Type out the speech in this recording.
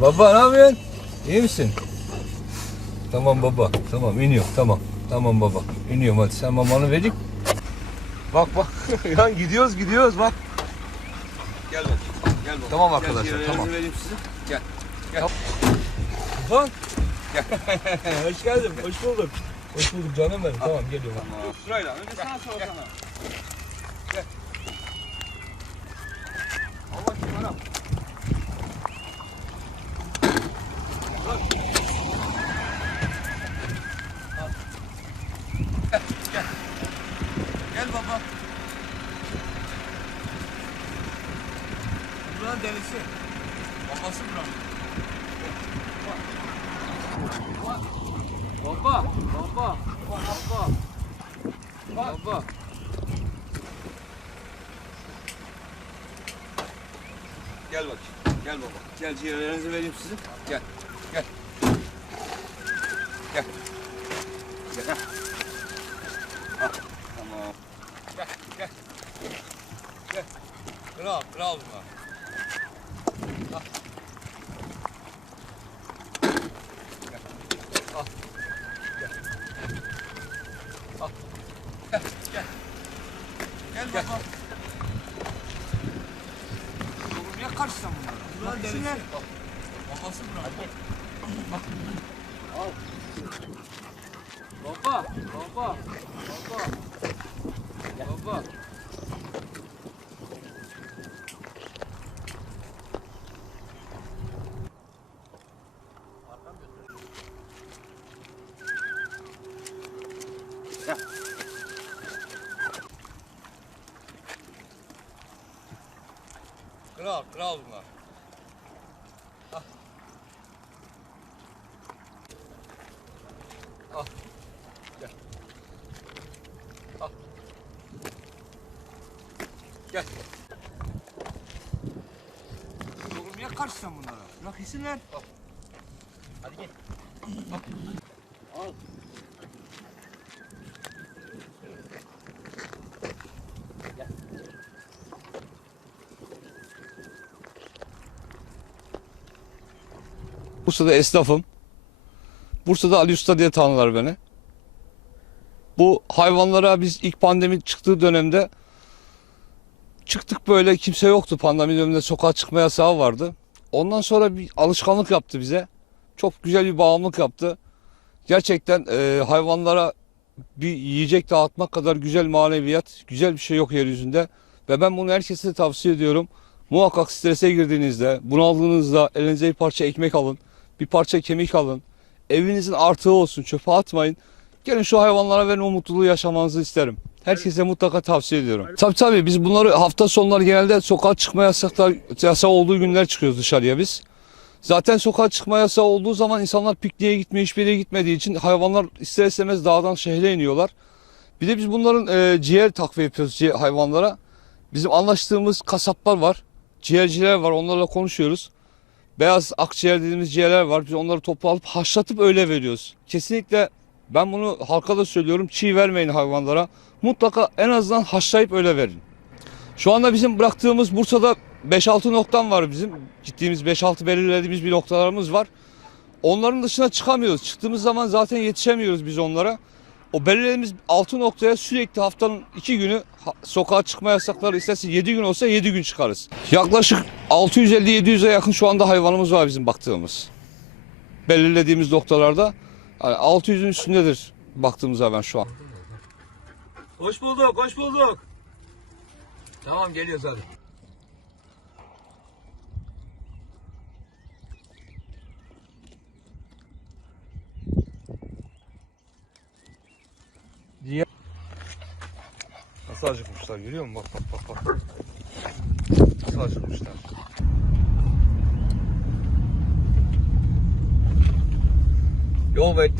Baba ne yapıyorsun? İyi misin? Tamam baba. Tamam iniyorum. Tamam. Tamam baba. İniyorum hadi. Sen mamanı vereyim. Bak bak. ya gidiyoruz gidiyoruz bak. Gel bak. Gel bak. Tamam arkadaşlar, ciğerlerinizi tamam. vereyim size. Gel. Gel. Lan. hoş geldin. Hoş bulduk. Hoş bulduk canım benim. Tamam geliyorum. Tamam. Sırayla. Önce sana sonra sana. Gel. Al bakayım anam. Bak. Al. Gel. Gel. Gel baba. Buranın delisi. Babası buranın. Baba, baba, baba, baba. Gel bak, gel baba. Gel ciğerlerinizi vereyim size. Gel, gel. Gel. Gel. ha. Al, Tamam. Gel, gel. Gel. Kral, kral bunlar. Al. Gel. Al. Gel. Al. Gel, gel. Gel baba. Oğlum niye karşısın bunlara? Bunlar delisi. Bak. Babası bırak. Bak. Al. Baba, baba, baba. Baba. Kral, kral bunlar. Al. Al. Gel. Al. Gel. Oğlum niye karşısın bunlara? Bırak yesinler. Al. Hadi gel. Al. Al. Bursa'da esnafım. Bursa'da Ali Usta diye tanırlar beni. Bu hayvanlara biz ilk pandemi çıktığı dönemde çıktık böyle kimse yoktu. Pandemi döneminde sokağa çıkma yasağı vardı. Ondan sonra bir alışkanlık yaptı bize. Çok güzel bir bağımlılık yaptı. Gerçekten e, hayvanlara bir yiyecek dağıtmak kadar güzel maneviyat, güzel bir şey yok yeryüzünde. Ve ben bunu herkese tavsiye ediyorum. Muhakkak strese girdiğinizde, bunaldığınızda elinize bir parça ekmek alın, bir parça kemik alın. Evinizin artığı olsun, çöpe atmayın. Gelin şu hayvanlara verin o mutluluğu yaşamanızı isterim. Herkese mutlaka tavsiye ediyorum. Tabii tabii biz bunları hafta sonları genelde sokağa çıkma yasaklar, yasağı olduğu günler çıkıyoruz dışarıya biz. Zaten sokağa çıkma yasağı olduğu zaman insanlar pikniğe gitmiyor, hiçbir yere gitmediği için hayvanlar ister istemez dağdan şehre iniyorlar. Bir de biz bunların e, ciğer takviye yapıyoruz ciğer, hayvanlara. Bizim anlaştığımız kasaplar var, ciğerciler var, onlarla konuşuyoruz. Beyaz akciğer dediğimiz ciğerler var. Biz onları toplayıp haşlatıp öyle veriyoruz. Kesinlikle ben bunu halka da söylüyorum. Çiğ vermeyin hayvanlara. Mutlaka en azından haşlayıp öyle verin. Şu anda bizim bıraktığımız Bursa'da 5-6 noktam var bizim. Gittiğimiz 5-6 belirlediğimiz bir noktalarımız var. Onların dışına çıkamıyoruz. Çıktığımız zaman zaten yetişemiyoruz biz onlara. O belirlediğimiz 6 noktaya sürekli haftanın 2 günü sokağa çıkma yasakları isterse 7 gün olsa 7 gün çıkarız. Yaklaşık 650-700'e yakın şu anda hayvanımız var bizim baktığımız. Belirlediğimiz noktalarda. Yani 600'ün üstündedir baktığımız hayvan şu an. Hoş bulduk, hoş bulduk. Tamam geliyoruz hadi. Nasıl acıkmışlar görüyor musun? Bak bak bak bak. Nasıl acıkmışlar. Yol bekle.